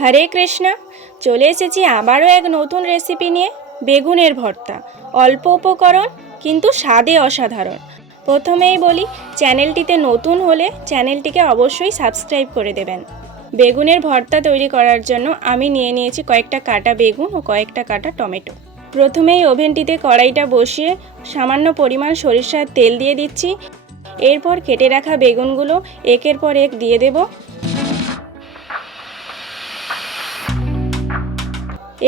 হরে কৃষ্ণা। চলে এসেছি আবারও এক নতুন রেসিপি নিয়ে, বেগুনের ভর্তা। অল্প উপকরণ কিন্তু স্বাদে অসাধারণ। প্রথমেই বলি, চ্যানেলটিতে নতুন হলে চ্যানেলটিকে অবশ্যই সাবস্ক্রাইব করে দেবেন। বেগুনের ভর্তা তৈরি করার জন্য আমি নিয়ে নিয়েছি কয়েকটা কাটা বেগুন ও কয়েকটা কাটা টমেটো। প্রথমেই ওভেনটিতে কড়াইটা বসিয়ে সামান্য পরিমাণ সরিষার তেল দিয়ে দিচ্ছি। এরপর কেটে রাখা বেগুনগুলো একের পর এক দিয়ে দেব।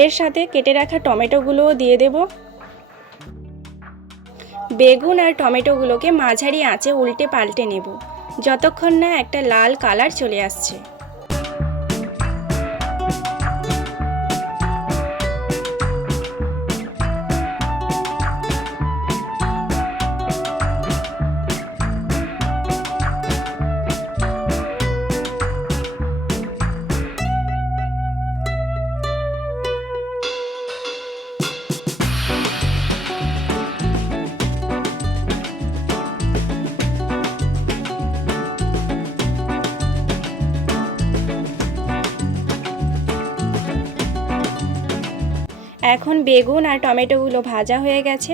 এর সাথে কেটে রাখা টমেটোগুলোও দিয়ে দেব। বেগুন আর টমেটোগুলোকে মাঝারি আঁচে উল্টে পাল্টে নেব যতক্ষণ না একটা লাল কালার চলে আসছে। এখন বেগুন আর টমেটোগুলো ভাজা হয়ে গেছে।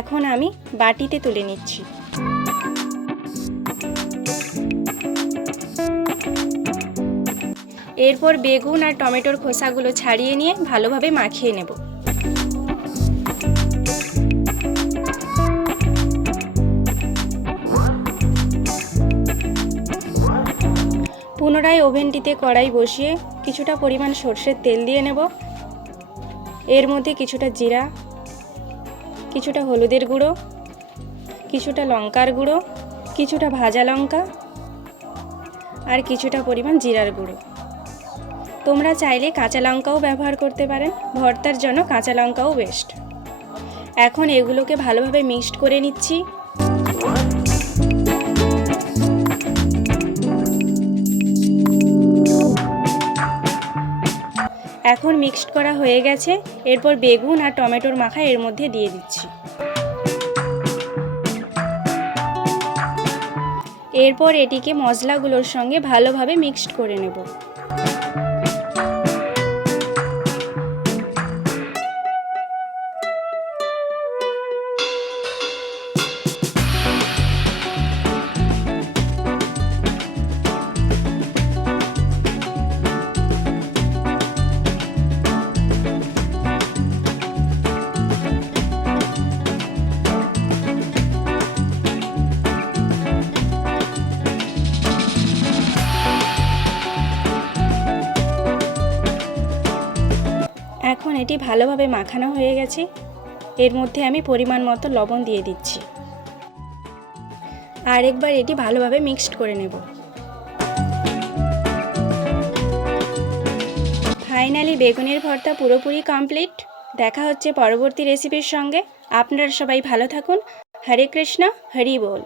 এখন আমি বাটিতে তুলে নিচ্ছি। এরপর বেগুন আর টমেটোর খোসাগুলো ছাড়িয়ে নিয়ে ভালোভাবে মাখিয়ে নেব। পুনরায় ওভেনটিতে কড়াই বসিয়ে কিছুটা পরিমাণ সরষের তেল দিয়ে নেব। এর মধ্যে কিছুটা জিরা, কিছুটা হলুদের গুঁড়ো, কিছুটা লঙ্কার গুঁড়ো, কিছুটা ভাজা লঙ্কা আর কিছুটা পরিমাণ জিরার গুঁড়ো। তোমরা চাইলে কাঁচা লঙ্কাও ব্যবহার করতে পারেন, ভর্তার জন্য কাঁচা লঙ্কাও বেস্ট। এখন এগুলোকে ভালোভাবে মিক্সড করে নিচ্ছি। এখন মিক্সড করা হয়ে গেছে। এরপর বেগুন আর টমেটোর মাখা এর মধ্যে দিয়ে দিচ্ছি। এরপর এটিকে মশলাগুলোর সঙ্গে ভালোভাবে মিক্সড করে নেব। এখন এটি ভালোভাবে মাখানো হয়ে গেছে। এর মধ্যে আমি পরিমাণ মতো লবণ দিয়ে দিচ্ছি। আর একবার এটি ভালোভাবে মিক্সড করে নেব। ফাইনালি বেগুনের ভর্তা পুরোপুরি কমপ্লিট। দেখা হচ্ছে পরবর্তী রেসিপির সঙ্গে। আপনারা সবাই ভালো থাকুন। হরে কৃষ্ণ, হরি বল।